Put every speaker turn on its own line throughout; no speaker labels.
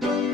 you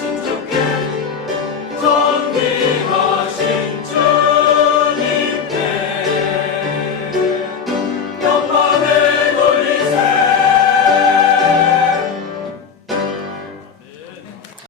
blessings.